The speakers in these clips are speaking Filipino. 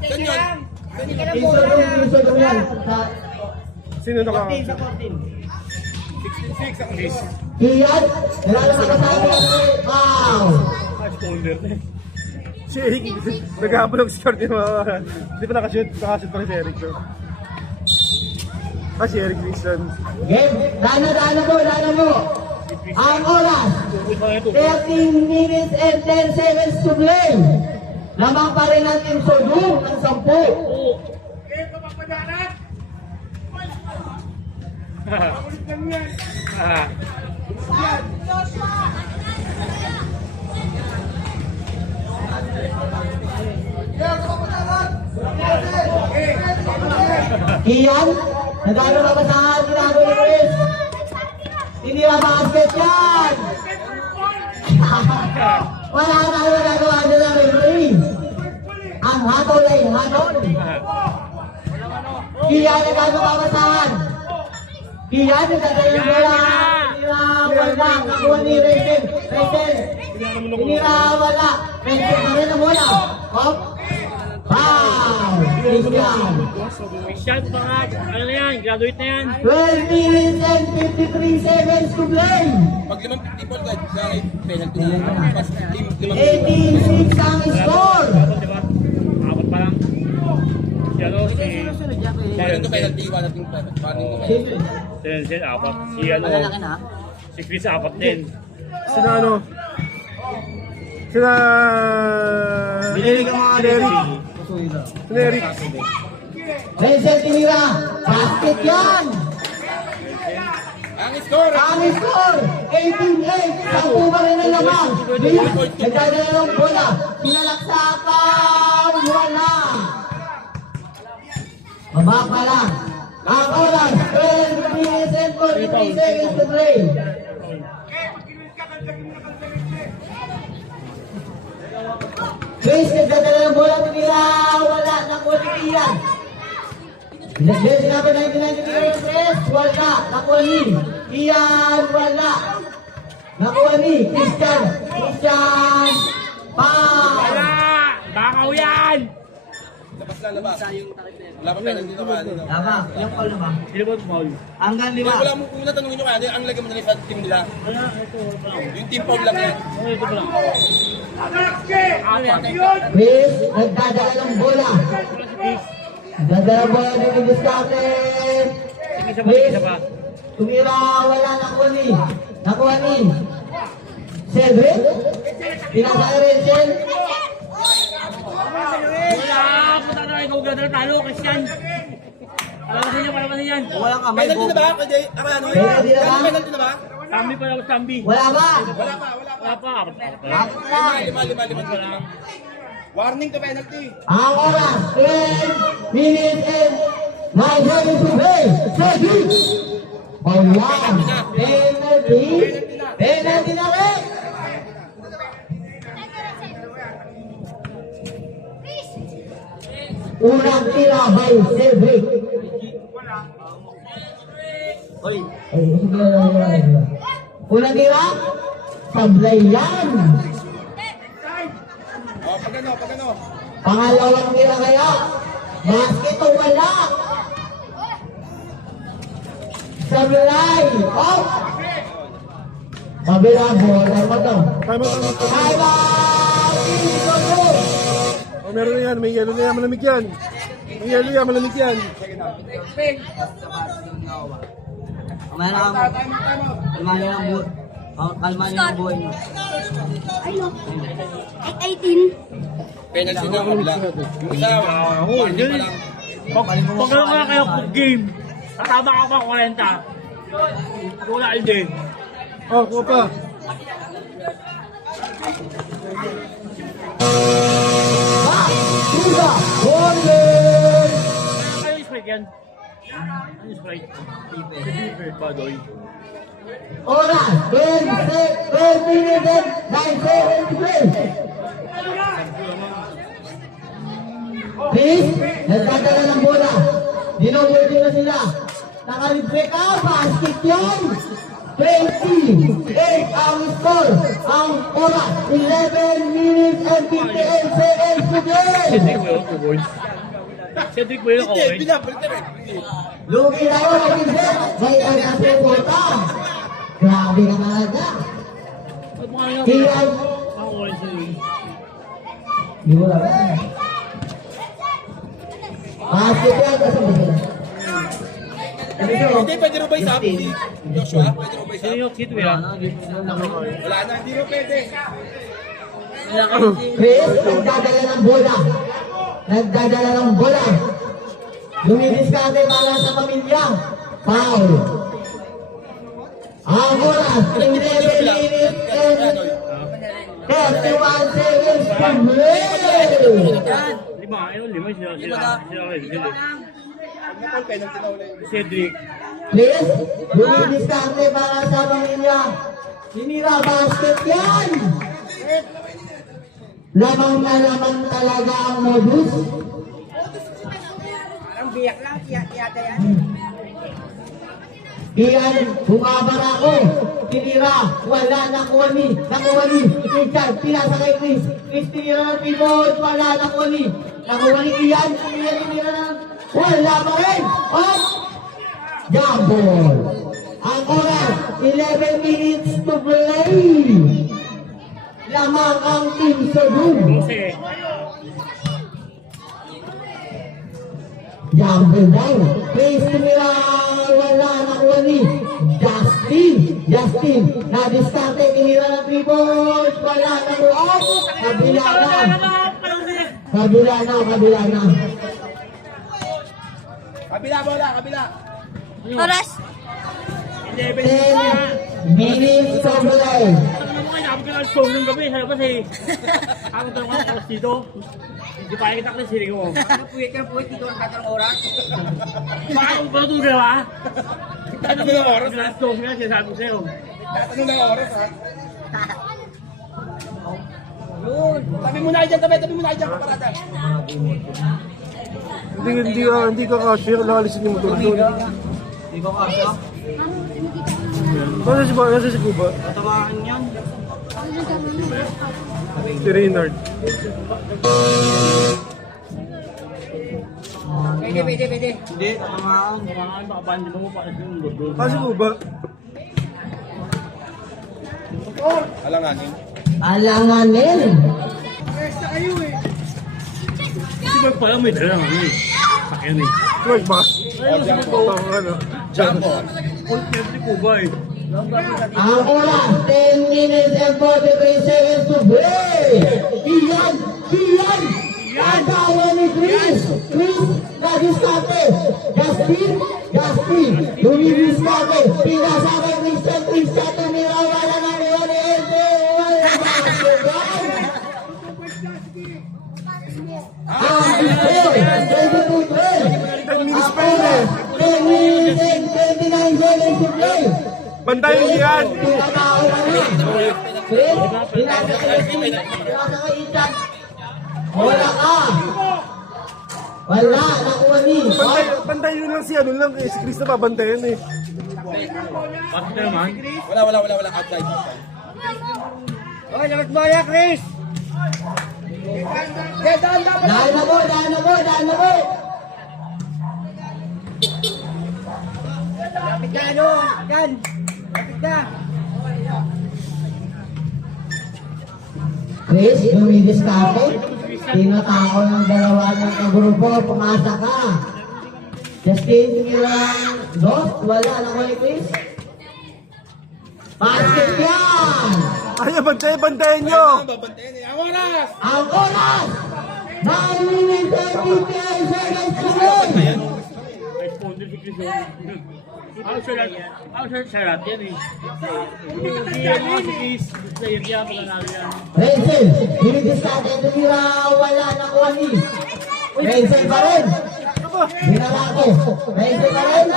Saan yun? Isodong yan. Sino naka? 16-6 ang ace. Kian, nilalabas ka sa akin. Wow! Si Eric, naghahabol ng score, di ba? Di ba nakashoot? Nakashoot pa rin si Eric. So. Si Eric Winston. Game, dana mo. Ang oras, 13 minutes and 10 seconds to play. Lamang pa rin ang Team Sodong ng 10. Kian, nagano na ba sa ginagawa ni Chris? Hindi na basket yan! Wala na tayo nagagawa nila referee. Ang hatol ay hatol. Kian, nagano ba basahan? Kian, nagano yung bola. Wala, nakuha ni Rachel. Wala. Rachel pa rin ang bola. Hop. Wow! Christian. Shot pa nga. Ano na yan? Graduate na yan. 12 minutes and 53 seconds to play. Pag limang people ka, sa penalty na. Pas limang 18-6 ang score. Diba? Apat pa lang. Si ano, si... Ito penalty, iwan natin Sen, apat. Si ano... Si Chris, apat din. Sina ano? Sina... Binilig ang mga Eric. Sina Eric. Rachel tinira. Basket yan. ang score! Ang score. 18-8. Sampu pa rin ang laman. Nagdadala ng bola. Sinalaksakan. Wala. Baba pa lang. Ang oras. 12 minutes and 43 seconds to play. Chris, nagdadala ng bola. Tinira. Wala. Nakuha ni Kian. Ilagay sinabi na yung Chris. Wala. Nakuha ni Kian. Wala. Nakuha ni Christian. Foul. Bakaw yan! Labas. Wala pa penalty na ba? Tama. Yung call naman. Sino ba foul? Hanggang Hindi, 5. wala mo kung natanongin nyo kaya, ang lagay mo na sa team nila. Wala, ito pa lang. Yung team foul lang yan. Ito pa lang. Chris, nagdadala ng bola. Nagdadala ng bola ng Buscate. Chris, tumira, wala. Nakuha ni Cedric. Pinasa ni Rachel. Wala! Punta na ikaw ganda talo, Christian! Palabasin yan! Walang kamay. Penalty na ba? Kaya, ano? Penalty na ba? Penalty na ba? Tambi pa lang, Tambi! Wala ba? Wala pa! Lima lang. Warning to penalty. Ang oras, 10 minutes and 9 seconds to play. Cedric. Wala. Penalty na rin. Unang tira by Cedric. Unang tira, sablay yan. Pag ano. Pangalawang tira kaya, basket o wala. Sablay. Oh! Kabila, bola mo to. Time out. Time out! Oh, meron na yan. May yellow na yan. Malamig yan. May yellow yan. Malamig yan. Kalmahan ang buhay nyo. Ay no. 18. Penalty na kabila. Yung isa, warning pa lang. Pag ano nga kayo pag game, tatama ka pa 40. Wala din. Oh, kuha pa. Suga! Warning! Ano yung sprite yan? Ano yung sprite? Different ba, Doy? Oras! 12 minutes and 9 seconds to play! Chris, nagdadala ng bola. Dinowarding na sila. Nakaribre ka, basket yun! 28 ang score. Ang oras, 11 minutes and 58 seconds to go. Cedric Buelo ko, Hindi, binabalik na rin. Lugi na yun, hindi. May nagkasipota. Grabe ka talaga. Kiyan. Di mo lang. Basket yan, kasama sila. Hindi, pwede rin ba isabi si Joshua? Pwede rin ba Sino isabi? yung kit, Wea? Wala na, hindi rin pwede. Chris, nagdadala ng bola. Nagdadala ng bola. Lumidiskarte para sa pamilya. Foul. Ang oras, 11 minutes and 31 seconds to play. Lima sila. Penalty na ulit. Cedric. Chris, lumidiskarte para sa pamilya. Sinira basket yan. Lamang na lamang talaga ang modus. Parang biyak lang, yata yan. Iyan, bumabara ako. Tinira, wala, nakuha ni. Richard, pinasa kay Chris. Chris, tinira ng pivot, wala, nakuha ni. Iyan, tinira na. Wala pa rin. Up! Jambol. Ang oras, 11 minutes to play. Lamang ang team Cebu. Jose. Jambol daw. Chris, tinira, wala, nakuha ni. Justin, na-discarte, tinira ng pivot, wala, nakuha. Kabila na. Kabila, bola, kabila. Oras. 10 minutes to play. Ano mo kaya, ka ng song ng gabi, sabi kasi, ako tanong ako oras dito, hindi pa kita kasi sinig mo. Ano puwit, dito ang tatlong oras. Baka kung pala tuloy ba? Tatanong ng oras. Last song nga, sinasabi ko sa'yo. Tatanong ng oras, ha? Yun. Tabi mo na kayo dyan, tabi mo na kayo dyan, kaparada. Hindi ka kasya, nakalisin yung motor doon. Nasa si Cuba? Si Reynard. Pwede. Mga makabandi mo pa kasi yung lodo. Si Cuba? Alanganin. Alanganin. Si Mark pala may dala ng ano eh. Sakyan eh. Mark ba? Ayun, si Mark Ang ano? Jumbo. Full country Cuba eh. Ang oras, 10 minutes and 43 seconds to play. Iyan. Agawa ni Chris, na-discarte. Justin, lumidiskarte. Pinasa kay Christian, tumirawa na ng iwan ni Ente. Bantayan niyo yan! Wala, nakuha ni. Bantayan nyo lang si ano lang, si Chris na babantayan eh. Bakit na naman? Wala. Outside. Oy, dapat bola, Chris! Dahil na po. Lapit ka, yan! Lapit ka! Chris, lumidiskarte. Tinatao ng dalawa ng kagrupo, pumasa ka. Justin, tingirang dos, wala na ko ni Chris. Basket yan! Ay, bantayan nyo! Babantayan eh. Ang oras! Ang oras! 9 minutes and 58 seconds to go! Responder si Chris. Ako siya lahat yan eh. Hindi yan mga si Chris. Player kaya pala namin yan. Renzel, lumidiskarte, tumira, wala na ko ni. Renzel pa rin. Binarako. Renzel pa rin.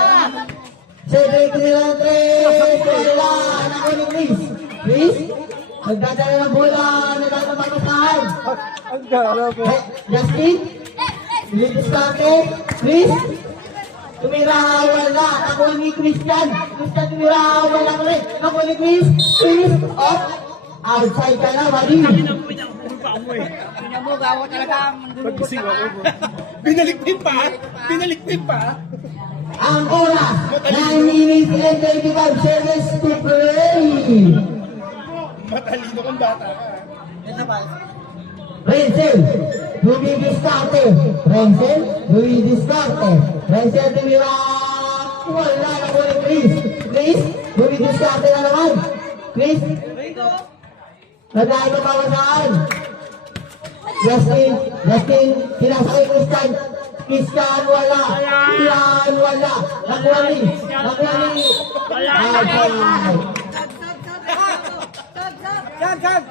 Cedric Nilang 3, wala na ko ni Chris. Chris, magdadala ng bola, nagdadamatasahan. Ang gala po. Justin, lumidiskarte, Chris, tumira, wala. Nakuha ni Christian. Christian tumira, wala ko rin. Nakuha ni Chris. Chris, off. Outside ka na, mali. Pinapuwi na ako pa mo eh. Tingnan mo, gawa talaga ang Pagkising ako. Binalikpin pa. Binalikpin pa. Ang oras, 9 minutes and 35 seconds to play. Matalino kang bata ka. Renzel, dumidiskarte. Renzel, dumidiskarte. Renzel, tumira. Wala na ko ni Chris. Chris, dumidiskarte na naman. Chris, nagay ka pa saan? Justin, sinasakay Christian. Christian, wala. Christian, wala. Nakuha ni. Sag!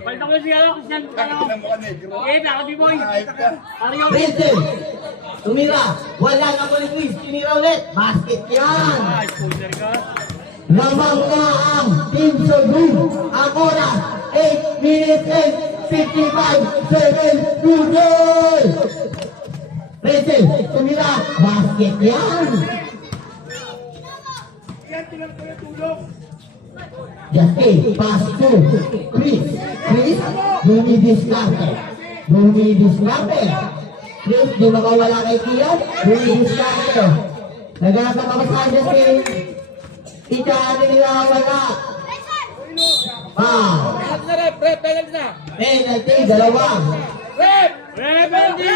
Palta ko siya ako. Alam mo ka, negro. Eh, nakati boy. Hype ka. Ariyo. Renzel, tumira. Wala na ko ni Chris. Tumira ulit. Basket yan. Ah, spoiler ka. Lamang na ang Team Cebu. Ang oras, 8 minutes and 55 seconds to goal. Renzel, tumira. Basket yan. Justin, pass to Chris. Chris, dumidiskarte. Chris, di makawala kay Kian. Dumidiskarte. Naghanap na kapasahan Justin. Ika nila wala. Penalty na, rep. Rep, penalty na. Penalty, dalawa. Rep! Rebeldi!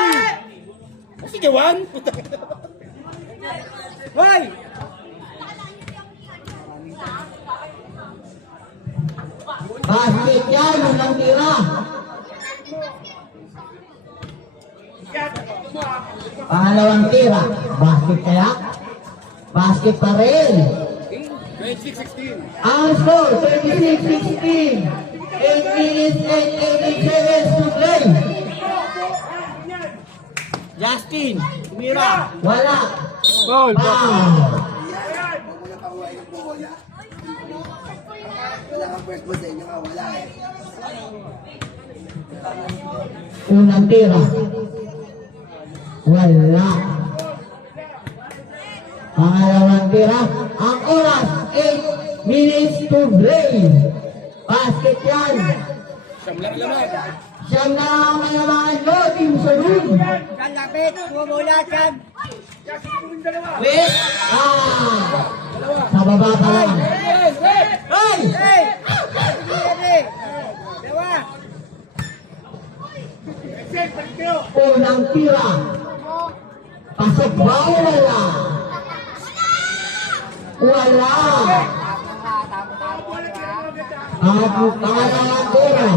Sige, one. Hoy! Basket yan, unang tira. Pangalawang tira. Basket kaya? Basket pa rin. 26-16. Ang score, 36-16. 8 minutes and 18 seconds to play. Justin, tumira. Wala. Foul. Foul. Unang tira. Wala. Pangalawang tira. Ang oras, 8 minutes to play. Basket yan. Siyam lang laman. Siyam na ang malamangan nyo, Team Salud. Sag, lapit. Bumula, Sag. Wait. Sa baba pa lang. Hey! Hey! Sige, dalawa. Unang tira. Pasok ba o wala? Wala. Ang pangalawang tira.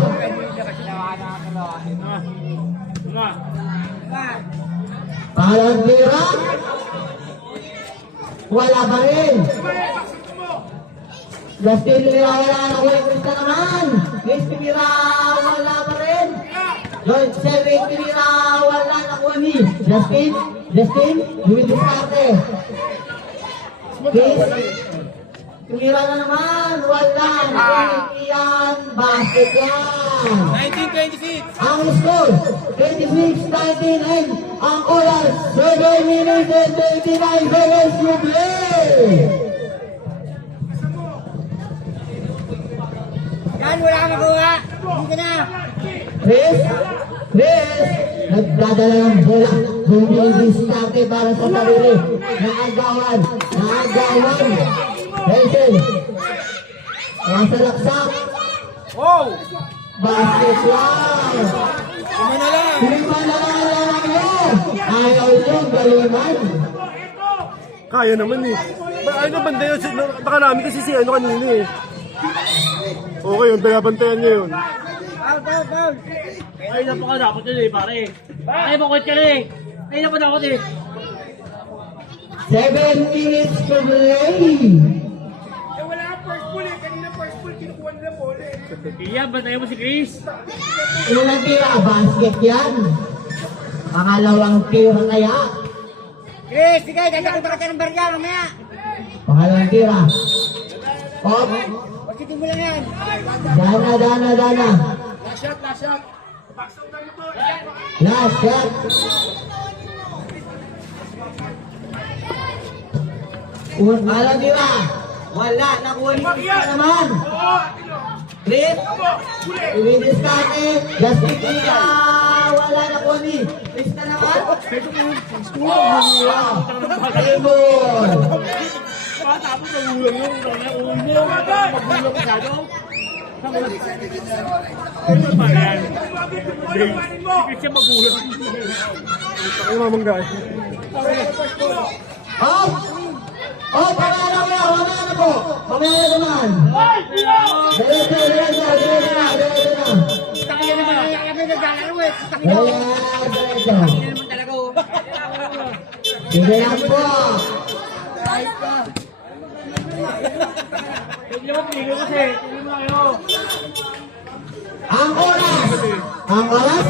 Pangalawang tira. Wala pa rin. Justin Lira, wala na ulit. Krista naman. Chris Lira, wala pa rin. Lloyd Selvig Lira, wala na kuha ni. Justin, dumidiskarte. Chris, Lira na naman, wala. Yan, basket yan. 19-26. Ang score, 26-19 and ang oras, 7 minutes and 29 seconds to play. Yan, wala kang magawa. Hindi ka na. Chris, nagdadala ng bola. Dumidiskarte para sa sarili. Naagawan. Hazel, nasa laksak. Wow! Basket lang. Lima na lang. Lima na lang nyo. Ayaw nyo, galingan. Kaya naman eh. Ano banda yun? Baka namin kasi si ano kanina eh. Okay yun, binabantayan niya yun. Foul. Ay, napaka dapat yun eh, pare. Ay, bakit ka rin eh. Ay, napaka dapat eh. 7 minutes to play. Iya, bantayan mo si Chris. Unang tira, basket yan. Pangalawang tira kaya. Chris, sige, dadapunta ka ng barya mamaya. Pangalawang tira. Pop. Pagkitin mo lang yan. Dana. Last shot. Last shot. Alam niyo ba? Wala, nakuha ni Krista naman. Chris, i-discarte. Justin Krista, wala, nakuha ni Krista naman. Raymond. Tapos nagulang yung ulo mo. Magulang masyado. Ano ba yan? Hindi siya magulang. Ay, mamangga. Oh! Oh, pamana mo! Pamana na po! Pamana naman! Diretso na! Takiya naman ang kami naglalaro eh. Ayan, diretso. naman talaga oh. Sige lang po! Hindi mo pinigil kasi. Tingin mo kayo. Ang oras! Ang oras?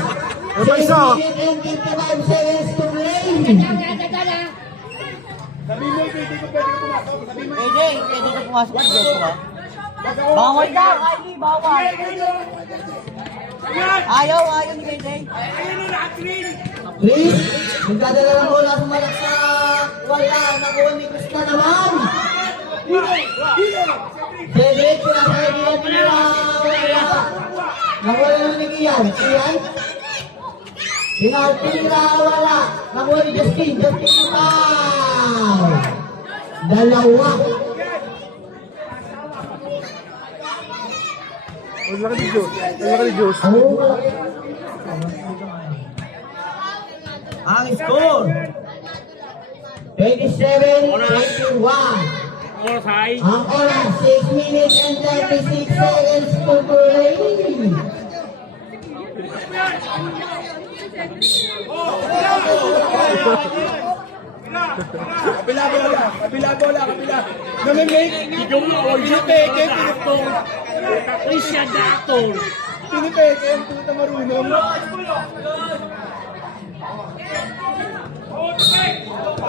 Ano ba isa? 6 minutes and 55 seconds to play! Pwede ka pumasok sa Joshua. Bawal ka, Kylie, bawal. Ayaw ni Pwede. Please, magdadala ng bola sa malaksak. Wala, nakuha ni Krista naman. Cedric, pinakaibigan nila. Wala. Nakuha naman ni Kian. Kian? Pinakaibigan wala. Nakuha ni Justin. Justin foul. Dalawa. Ang laki ni Diyos. Ang laki ni Diyos. Oh. Ang score 27-21. Oras ay. Ang oras 6 minutes and 36 seconds to play. Kabila bola. Kabila bola. Kabila. Namimik. Ikaw mo. Pinipeke. Trisha Doctor. Pinipeke. Ang puta marunong.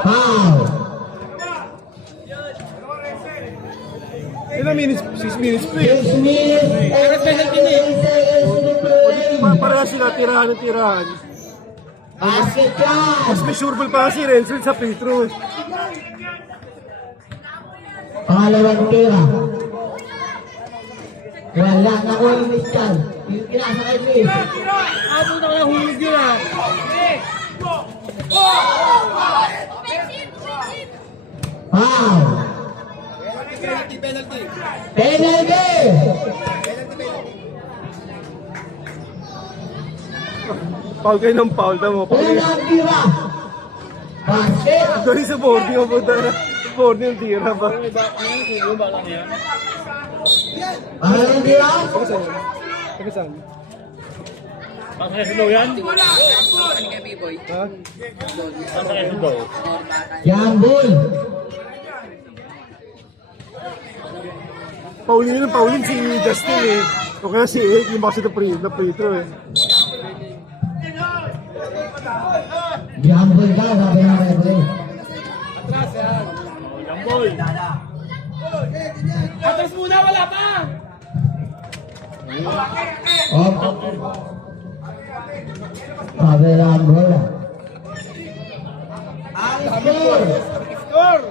Foul. Ilang minutes? 6 minutes pa 6 eh. minutes and 36 seconds to play. Pareha sila, tirahan ng tirahan. Basket yan. Mas may sure ball pa si Renzo sa free throw. Pangalawang tira. Wala, nakuha yung Christian. Yung pinasa kay Chris. Abo na kaya hulog yun ah. Foul. Penalty. Penalty. Foul kayo ng foul. Tama mo. Unang tira. Basket. Doon sa boarding. Ang punta na. Boarding yung tira ba? Pangalawang tira. Taga saan? Pasakay sa daw yan? Ha? Pasakay sa daw. Jambul. Pauling yun. Pauling si Justin eh. O kaya si Ed. Yung bakit na free throw eh. Jambul daw, sabi ng referee. Jambol. Atras muna. Wala pa. Op. Sabi ng bola. Ang score. Score.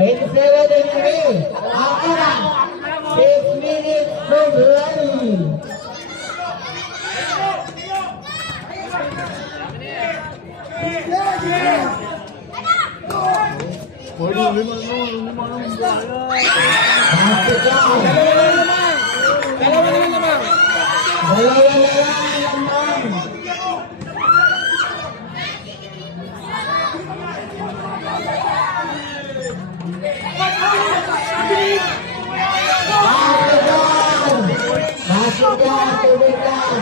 27-23. Ang oras. 6 minutes to play. Basket lang. Dalawa na naman. Dalawa na lang. Basket lang, tubig lang.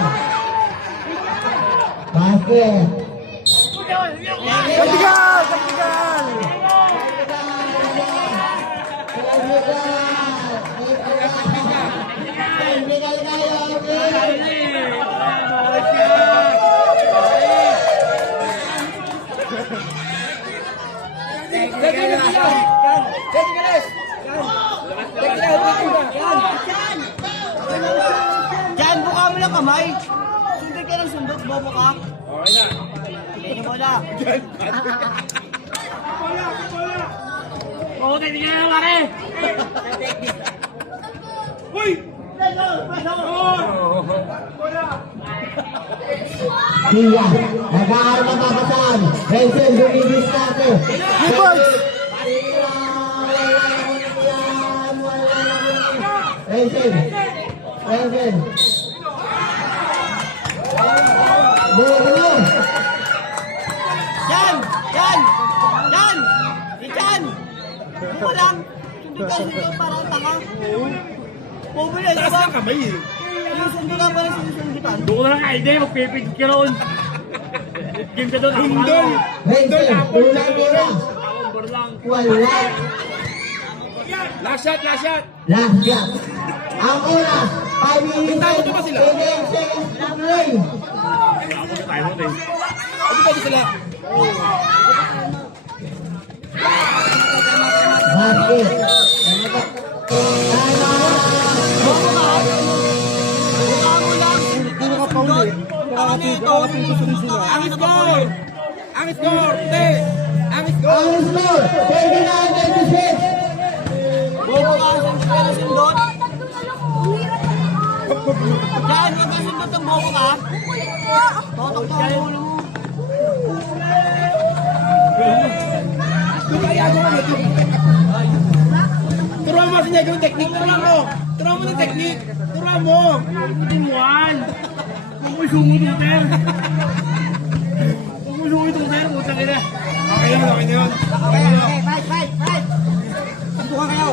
Basket. Katigal! Katigal! Diyan, buka mo lang kamay. Sundot ka ng sundot, bobo ka. Okay na. Sige mo na. Oo, tingnan na pare! Uy! Iya, nag-aaral na babataan. Renzel, lumibis natin. Rewards! Renzel. Renzel. Bolo. Yan! Yan! Yan! Yan! Ito lang! Sundo ka parang tanga. Bumili, di ba? Kamay eh. Sinusundo ka parang sinusundutan. Doon ko na lang ID, magpipig ka roon. Game ka doon, Bundol! Renzel, ulang bola. Bar lang. Wala. Last shot, last shot. Last shot. Ang oras, 5 minutes and 28 seconds to play. Wala ako sa timeout eh. Ano pwede sila? Basket. Puro ka pauli. Ang score! Ang score! Hindi! Ang score! Ang score, 39-26. Bobo ka sa sundot. Yan, huwag ka sundot ang bobo ka. Totok to ang ulo mo. Turuan mo si Negro ng technique. Turuan mo! Turuan mo ng technique! Turuan mo! Timuan! Huwag mo sumot yung ter. Huwag mo sumot yung ter, putang ina. Okay na, okay na yun. Fight! Subukan kayo.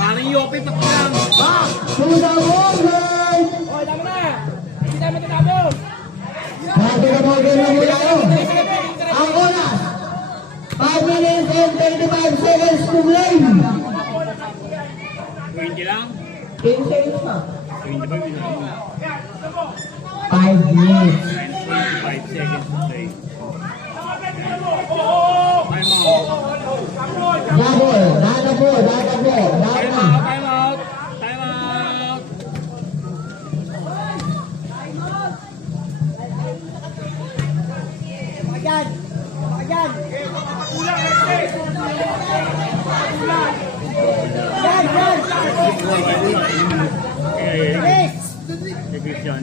Parang yopit ako lang. Back to the ball game. Oh, tama na! Hindi tayo matatapos! Back to the ball game na mula yun. Ang oras, 5 minutes and 35 seconds to play. 20 lang. 10 seconds pa. 20 ba yun? 5 minutes. 25 seconds to play. Time out. Double, dadabo. Time out, time out. Time out. Division.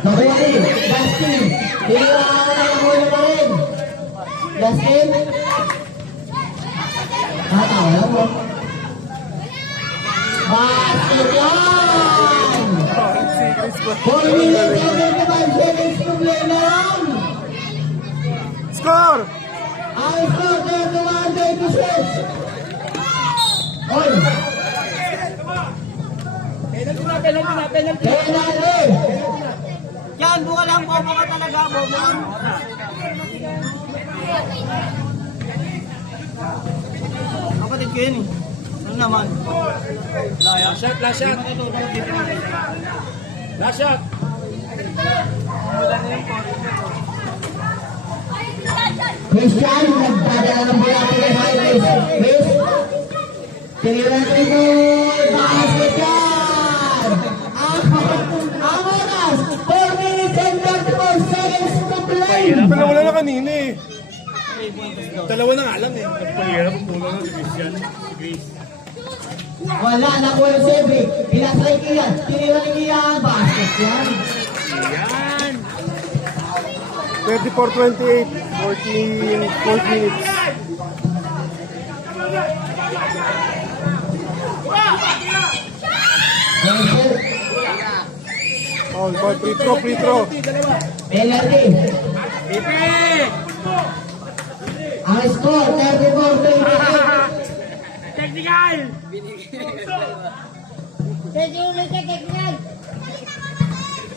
Nakuha rin, Justin. Tiniraan na yung muna na rin. Justin. Wala mo. Basket yan! 4 minutes and 35 seconds to play na lang. Score! Ang score 31-26. Oy! Penalty! Yan, buka lang, bobo ka talaga, bobo ka. Kapatid ko yun eh. Ano naman? Last shot, last shot! Last shot! Christian, nagdadala ng bola kay Chris. Chris, tinilang ito, basket yan! Ang oras, 4 minutes and 34 seconds to play! Wala na kanina eh. Dalawa na nga lang eh. Pahirap ang pulo ng Division. Chris. Wala na ko yung Cedric. Pinasay Kian. Tinilang ni Kian. Basket yan. Yan! 34-28. 14 minutes. Denzel, Foul, free throw. penalty. Pipi! Ang score, 34-28. Technical!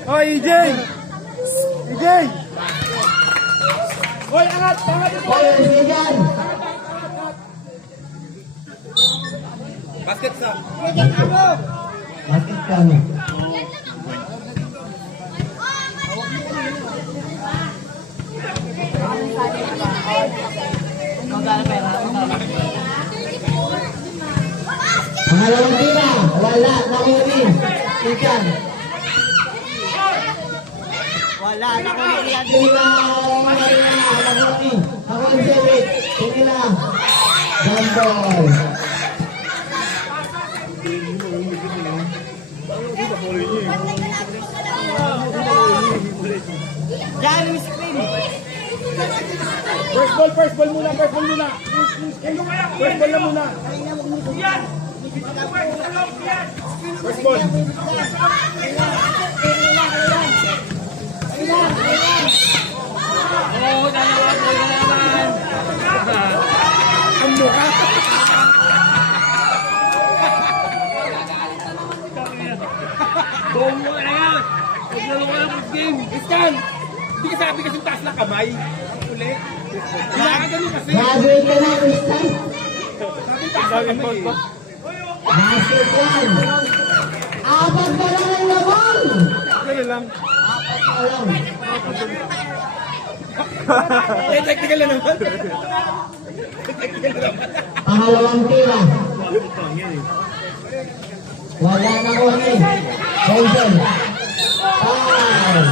Oh, EJ! EJ! Hoy, angat! Angat! Oy, ang yan. Basket sa... Basket kami. Magkano pera? Pangalawang tira. Wala. Nakuli. Ikan. Wala, nakuli yan. Tira. Marina. Nakuli. Nakuli Sebit. Tira. Jambol. Diyan, Miss Queen. First ball muna. First ball na muna. First ball. Oo, dalawa naman. Ang mukha. Buong mo na yan. Naglaro ka ng game. Iskan! Hindi ka sabi kasi taas ng kamay. Ang ulit. Ginagano kasi. Graduate ka na, Tristan. Sabi taas ng kamay eh. Basket yan. Apat pa lang ang labang. Ganun lang. Apat pa lang. Eh, technical na naman. Technical na naman. Pangalawang tira. Wala na ko ni. Hazel. Five.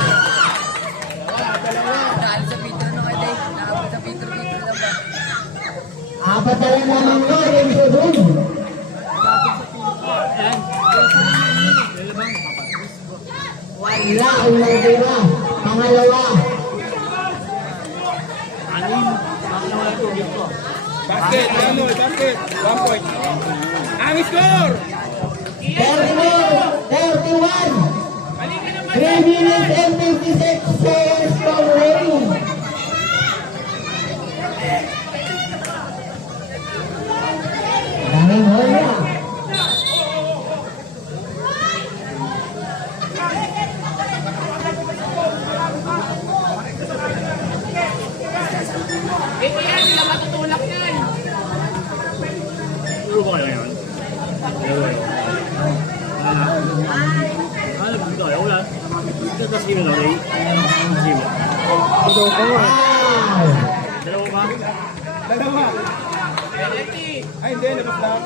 Apat na lang naman ko. Yung sudun. Wala ang tira. Pangalawa. Basket, basket. 1 point. Ang score! 31. 3 minutes and 56 seconds from Ray. Daming bola. Puro ba kayo yan? Ano ba ito? Wala. Ito tas sino na rin? Sino? Wow. Dalawa ba? Dalawa. Ay, hindi. Labas lang.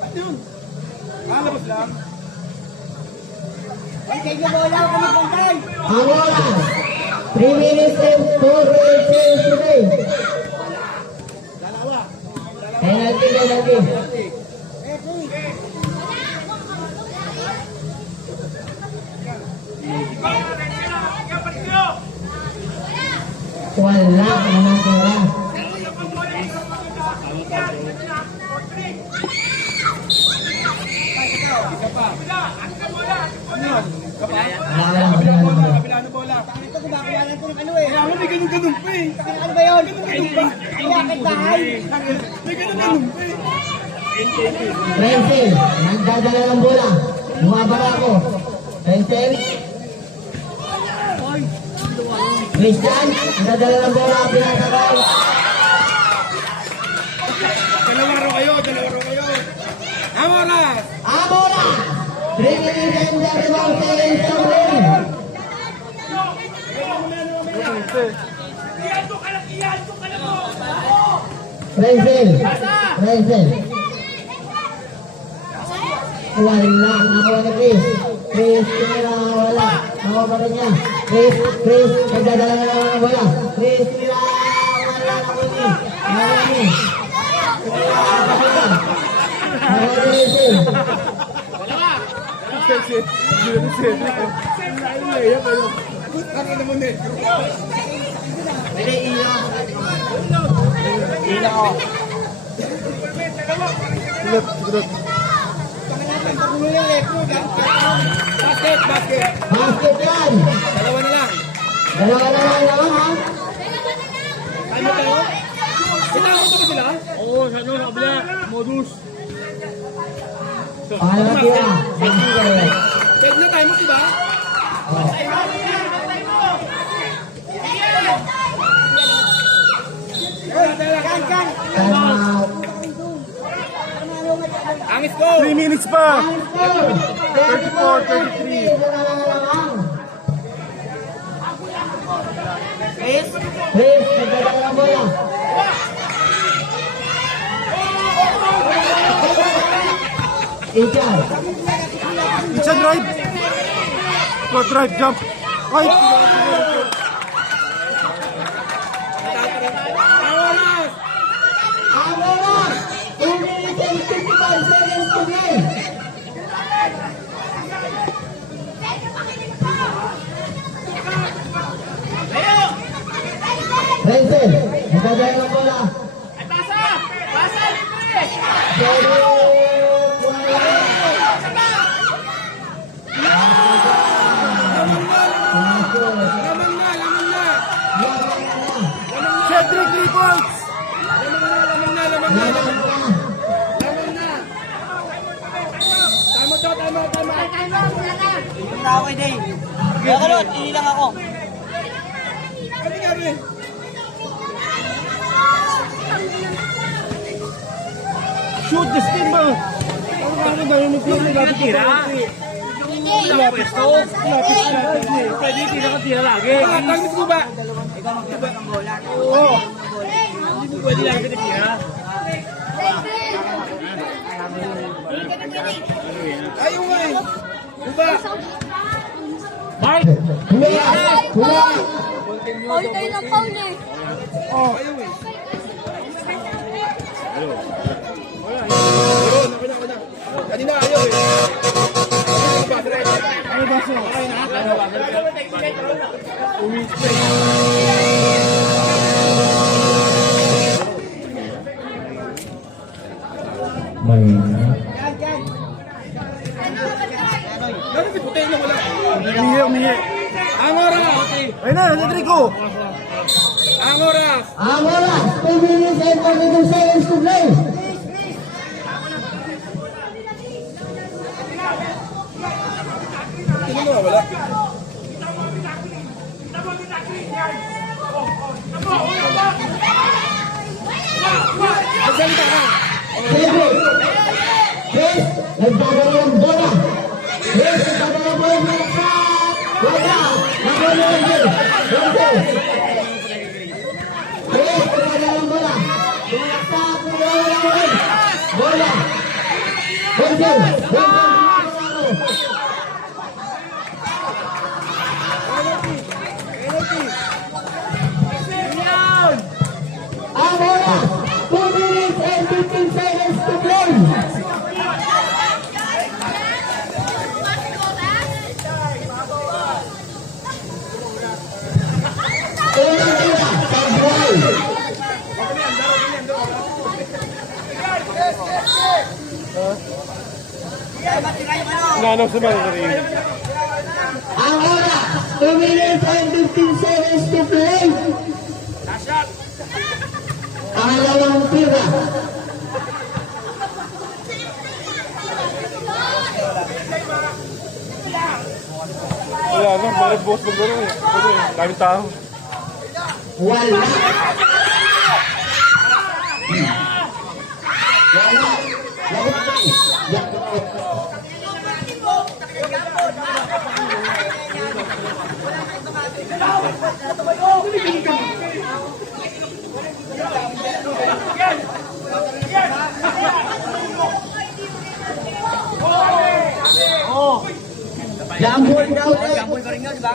Ano yun? Labas lang. Ay, kayo na bola ako magpuntay. Ang oras. 3 minutes and 4 seconds today. Penalty. Wala ka na tira. Wala lang. Kabila na bola. Ito, kumakuha ko ng ano eh. Kaya may ganun-ganun pa eh. Ano ba yun? Ganun pa. Kaya bahay. May ganun-ganun pa eh. Renzel, nagdadala ng bola. Bumabara ako. Renzel. Christian, nagdadala ng bola. Pinasakay. Dalawa raw kayo. Ang oras. Amora. 3 minutes and 31 seconds from Ray. Renzel. Wala. Nakuha ni Chris. Chris, tira. Wala. Nakuha pa rin niya. Chris. Nagdadala na naman ng bola. Chris, tira. Wala. Nakuha ni. Nakuha ni Renzel. Ano naman eh. Basket. Basket yan. Dalawa na lang. Dalawa na lang naman ha. Ano kayo? Itama ko ba sila? Oo, sa ano, sa kabila. Modus. Pangalawang tira. Pwede na tayo mo, diba? Time out. Ang score! 3 minutes pa! Ang score, 34-33. Chris, nagdadala ng bola. Ichan. It's a drive. Go drive, jump. Ay! Ang oras, 2 minutes and 55 seconds to play. Renzel, nagkagaya ng bola. Pero, Laman na. Cedric, 3 points! Laman na. Laman na. Tama. Punta ako kay Day. Kaya ko Lord, inilang ako. Ano nga rin? Shoot the steam ba? Ang dami mag-play. Lapit ko Tira. sa Wala pwesto. Pwede tira ka tira lagi. Tangis ko ba? Oo. Hindi mo pwede lang ka tira. Ayaw nga eh. Diba? Mike! Paul kayo ng Paul eh. Ayaw eh. Kanina ayaw eh. Ano ba siya? Ganun si puti na wala. Umihi. Ang oras. Ayun na, Cedrico. Ang oras. ang oras, 2 minutes and 42 seconds to play. Sino na wala? Magsalita ka. Cedric. Chris, nagdadala ng bola. Chris, nagdadala ng bola. Wala. Nakuha ng Renzel. Renzel. Chris, nagdadala ng bola. Bumagsak. Bola. Renzel. Ang oras, 2 minutes and 15 seconds to play. Unang tira, Sabuhay. Nanong sa mga rin. Ang oras, 2 minutes and 15 seconds to play. Pangalawang tira. Wala na, bakit boss mo gano'n eh. Daming tao. Wala. Jambol daw eh. Jambol ka rin nga, di ba?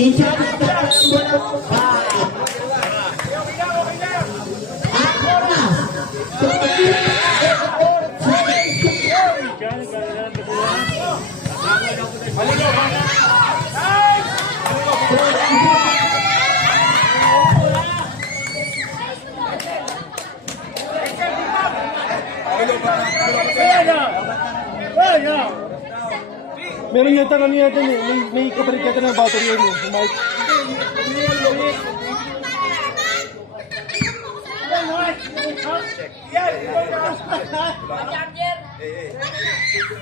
Ichan ang bola. Ang oras, 2 minutes and 4 seconds to play. Meron yata ano yata eh. May kapalit yata ng battery yun eh. Si Mike.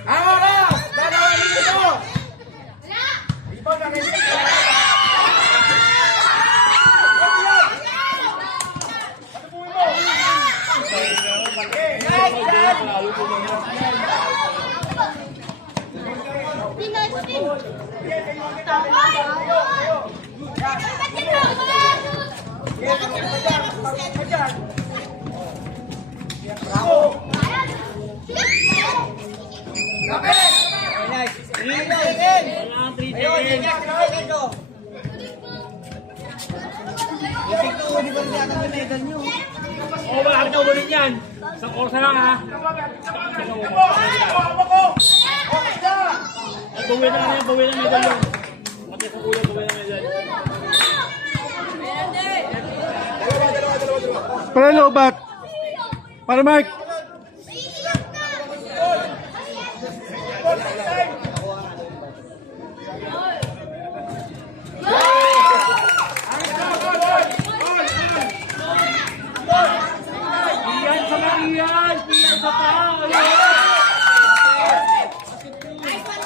Ang oras. Dalawang minuto. Wala 3-10. Oo, bakit na ulit yan? Isang oras na lang ha. Bawi na yan, bawi na medal yun. Pati sa ulo, bawi na medal. Para lobat. Para Mark. Iyan sa Marian! Iyan sa pao!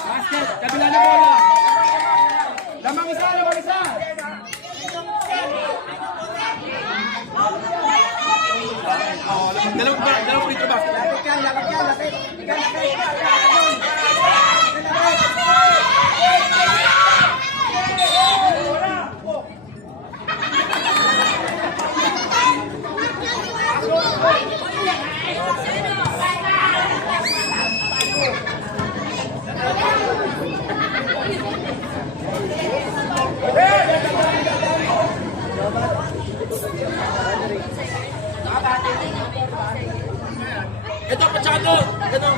Basket, kabila na bola. Lamang isa, lamang isa. Dalawang free throw basket. Lapit yan, lapit yan, lapit. Ito, pachado. Ito.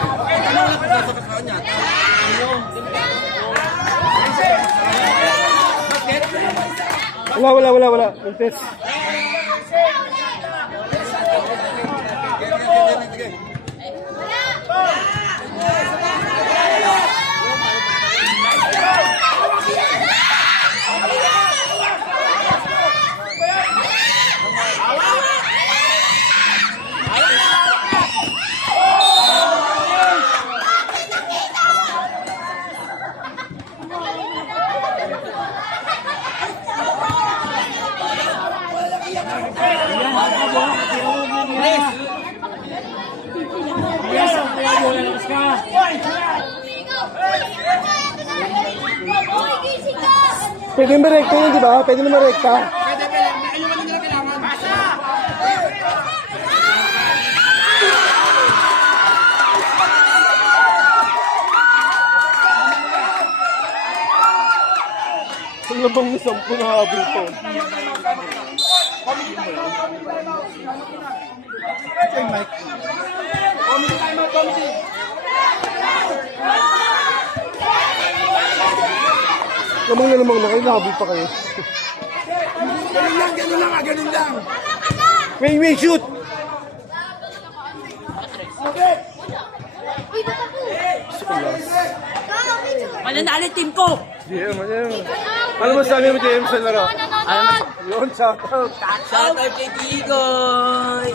Okay, dalawa lang pala sa kanya. Wala. Intense. Yes, ang kaya mo, lalabas ka. Pwede mo rekta yun, di ba? Pwede mo rekta. Pwede. Ayun mo nila kailangan. Basa! Ang labang ni Sampo na habol po. Committee time out, committee. Lamang na kayo, nahabol pa kayo. Ganun lang. Wait, shoot! Mananalo team ko! GM, ano mo sabi mo, GM, sa laro? Yun, shout out. Shout out kay Tigoy!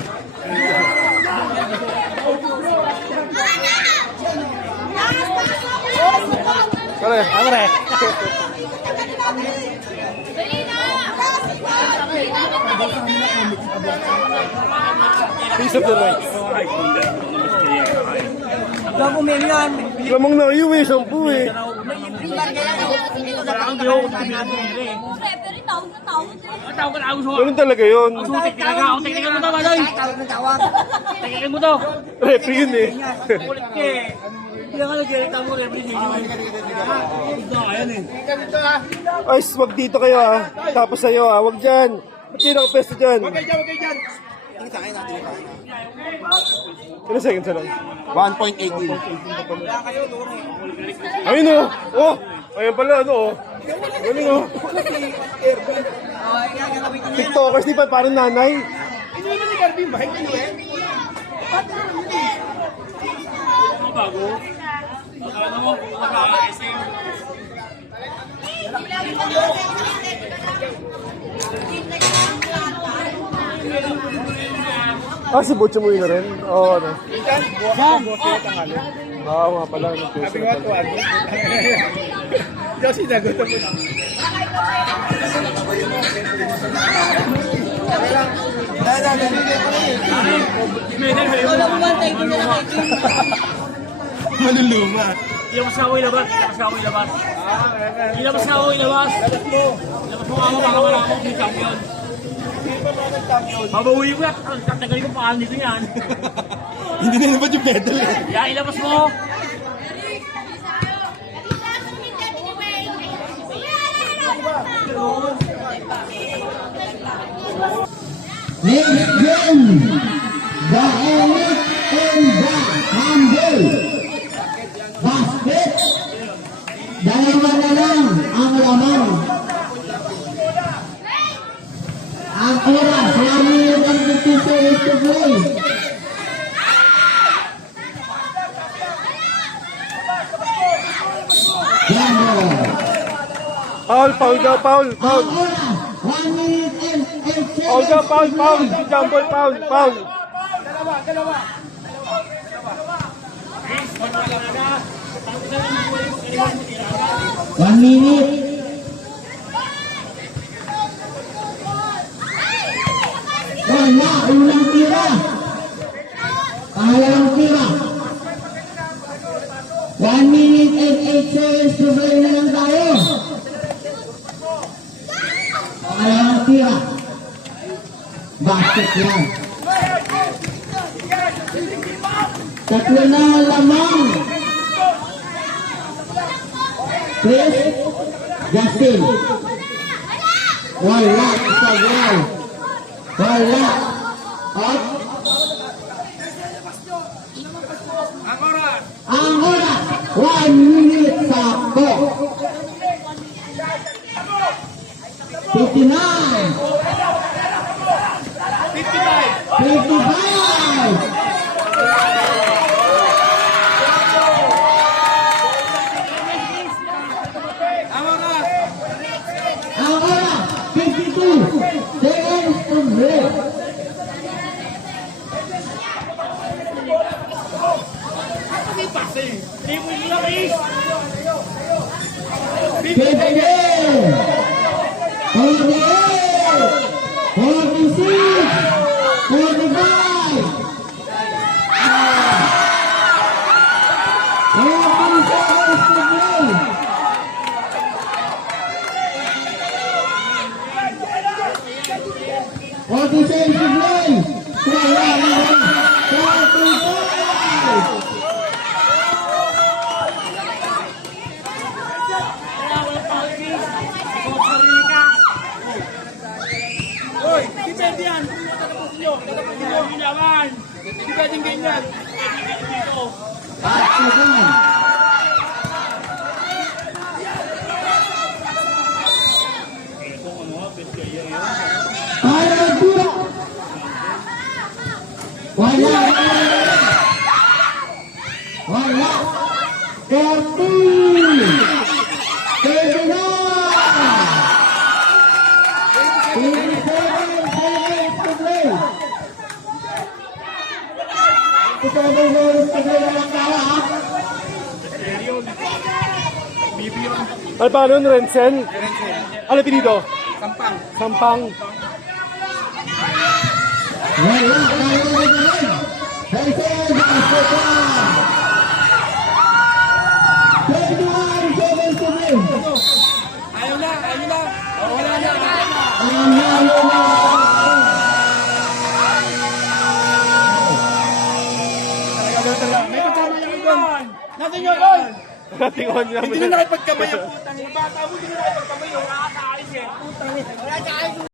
Pare. Piece of the night. Gago Melian! Lamang na kayo eh, Sampo eh. Ang diyo, tumili. Referee, tawag na tawag eh. Ang tawag ka na ako. Ganun talaga yun. Ang teknikal mo to, Madoy. Teknikal mo to. Referee yun eh. Ulit ka eh. Hindi ka nag-gerita mo, referee ninyo eh. Ito, ayan eh. Ay, wag dito kayo ah. Tapos sa'yo ah, wag dyan. Ba't kayo nakapesto dyan? Okay dyan. Ilan seconds na lang? 1.18. Ayun oh! Oh! Ayun pala ano oh. Galing oh. TikTokers, di ba parang nanay? Inuwi ni Garvin ba? Hindi eh. Ano bago? Ano mo, naka-SM. Ah, si Butcho mo yun na rin? Oo, ano? Oo, nga pala. Sabi mo ito, ano? Ikaw sinagot mo. Maluluma. Ilabas na ako ilabas. Ilabas na ako ilabas. Ilabas mo ako para wala akong champion. Babawi mo yan. Tatagalin ko pa nito yan. Hindi na naman yung medal eh. Kaya ilabas mo. Next game, the Elite and the Humble. Basket. Dalawa na lang ang laman. Ang oras, 1 minute and 50 seconds to play. Gamble. Foul, foul daw, foul, foul. Ang oras, 1 minute and 8 Foul daw, seconds foul, to foul. play. Si Jumbo, foul, foul. Dalawa. 1 minute. Wala, unang tira. Pangalawang tira. 1 minute and 8 seconds to play na lang tayo. Pangalawang tira. Basket yan. Tatlo na lamang. Chris, Justin. Wala, isa gol. Wala. Out. Ang oras, 1 minute sakto. 59. 55. Ang oras, 52 seconds to break. Hindi mo yung labis. 58, 48, 46, 45, 40 seconds to play. Forty seconds to play. Wala, wala. 45. Kaya walang palpis. Ikaw ang sarili ka. Hoy, di pwede yan. Tatapusin nyo. Hindi naman. Hindi pwedeng ganyan. Dito. Basketball. Para magtira. Wala. Wala. 40. 39. 27 seconds to play. 27 seconds to play na lang tayo, ha? Ay, paano yun, Rensen? Ano pinito? Sampang. Sampang. Wala, kaya na rin. Rensen, basketball. 21 seconds to play. Ayaw na. Wala na. Ang nalo na. May kasama yung doon. Nasaan yun, Oy? Tingnan niya. Hindi na nakipagkamay ang putang. Bata mo, hindi na nakipagkamay. Nakakaalis eh. Putang.